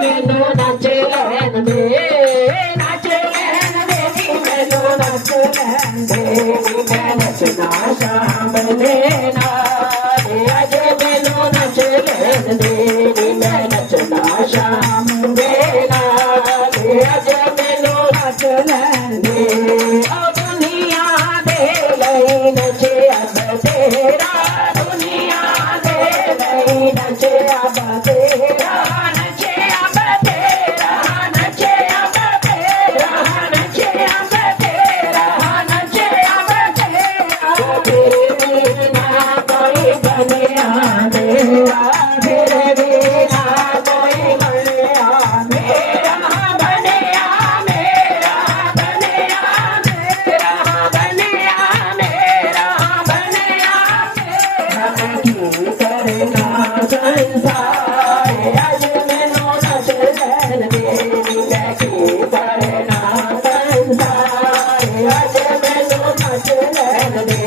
मैनू नच लैन दे नच लैन दे नी मैनू नच लैन दे नी मैं नचना शाम दे नाल अज मैनू नच लैन दे नी मैं नचना शाम दे नाल अज मैनू नच लैन दे ओ दुनिया दे लई नचे अब तेरा दुनिया दे लई नचे अब तेरा नचे अब तेरा नचे अब तेरा नचे अब तेरा नचे अब तेरा तेरे बिना कोई बनिया मेरा तेरे बिना कोई बनिया मेरा बनिया मेरा बनिया मेरा बनिया मेरा बनिया मेरा की करना संसार आज मैनू नच लैन दे मैं की करना संसार आज मैनू नच लैन दे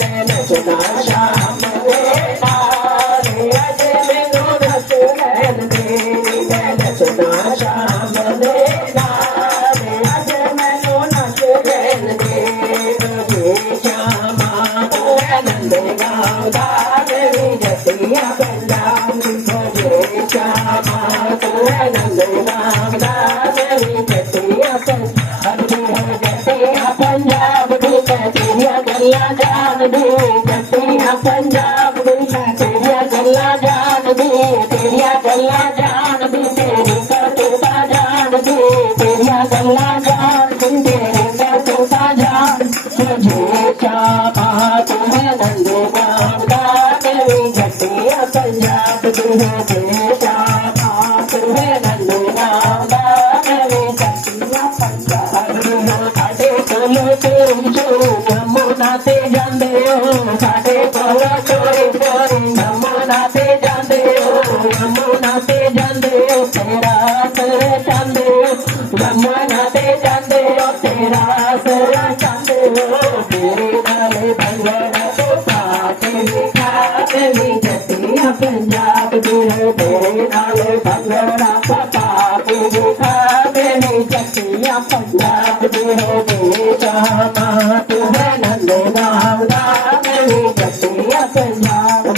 मैं नचना शाम दे नाल आज मैनू नच लैन दे मैं नचना शाम दे नाल आज मैनू नच लैन दे तुझे श्यामा तू आनंद गाँदा मेरी जतिया पंजाब तुझे श्यामा तू आनंद गाँदा मेरी जतिया पंजाब जतिया पंजाब तू मैं तेरिया गल्ला जान दे जतिया पंजाब तू मैं तेरिया गल्ला जान दे तेरिया गल्ला जान दे तेरी करतूता जान दे तेरिया गल्ला जान दे तेरी करतूता जान तुझे श्यामा तू आनंद गाँदा मेरी जतिया पंजाब तुझे श्यामा तू आनंद गाँदा मेरी जतिया पंजाब साडे कोलों चोरी चोरी यमुना ते जांदे हो साडे कोलों चोरी चोरी यमुना ते जांदे हो यमुना ते जांदे हो तेरा सर चांदे हो यमुना ते जांदे हो तेरा सर चांदे हो तेरे नाले भंगड़ा तो पाके लिखा मेरी जतिया पंजाब तेरे नाले भंगड़ा तो पाके लिखा मेरी जतिया पंजाब श्यामा तू आनंद गाँदा मेरी जतिया पंजाब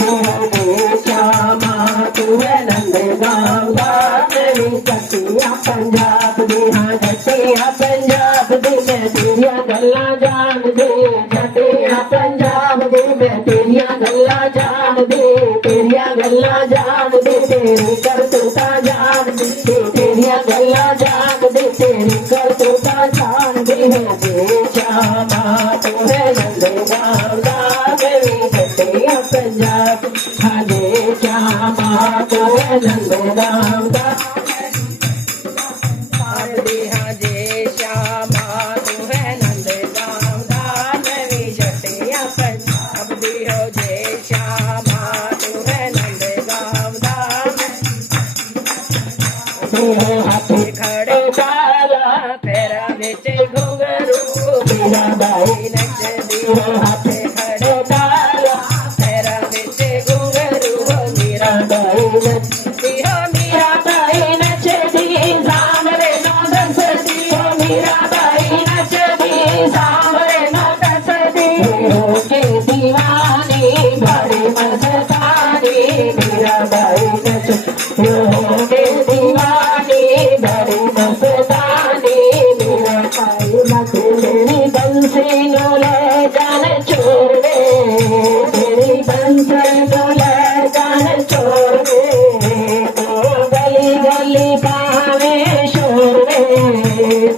श्यामा तू आनंद गाँदा मेरी जतिया पंजाब जतिया पंजाब दे मैं तेरिया गल्ला जान दे जतिया पंजाब दे मैं तेरिया गल्ला जान दे तेरिया गल्ला जान दे तेरी करतूता जान दे तेरिया गल्ला जान दे तेरी करतूता जान दे श्यामा तू आनंद गाँदा मेरी जतिया पंजाब हरे श्यामा तू आनंद गाँदा हाथी खड़े काला पैरा बिच घुंघरू मीरा बाई नचदी हो हाथी खड़े काला पैरा बिच घुंघरू मीरा बाई नचदी हो मीरा बाई नचदी सामरे नो दसदी हो मीरा बाई नचदी सामरे नो दसदी हो के दीवानी बड़ी मस्तानी मीरा बाई नचदी हो के दीवानी बड़ी मस्तानी मीरा बाई नचदी बंसी नो ले जान छोड़ दे तेरी बंसी नो ले जान छोड़ दे तो गली गली पावे शोर दे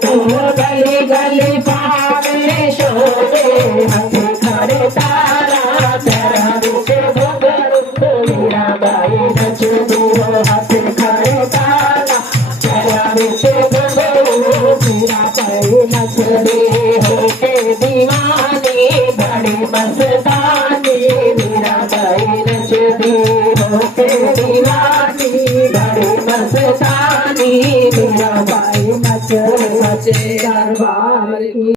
तो गली गली पावे शोर दे हाथी खड़े तारा तेरा बिच घुंघरू मीरा बाई नचदी हो हाथी खड़े तारा तेरा बिच घुंघरू मीरा बाई नचदी हो के दीवानी बड़ी मस्तानी मीरा बाई नचदी हो के दीवानी बड़ी मस्तानी मीरा बाई नच दरबार की।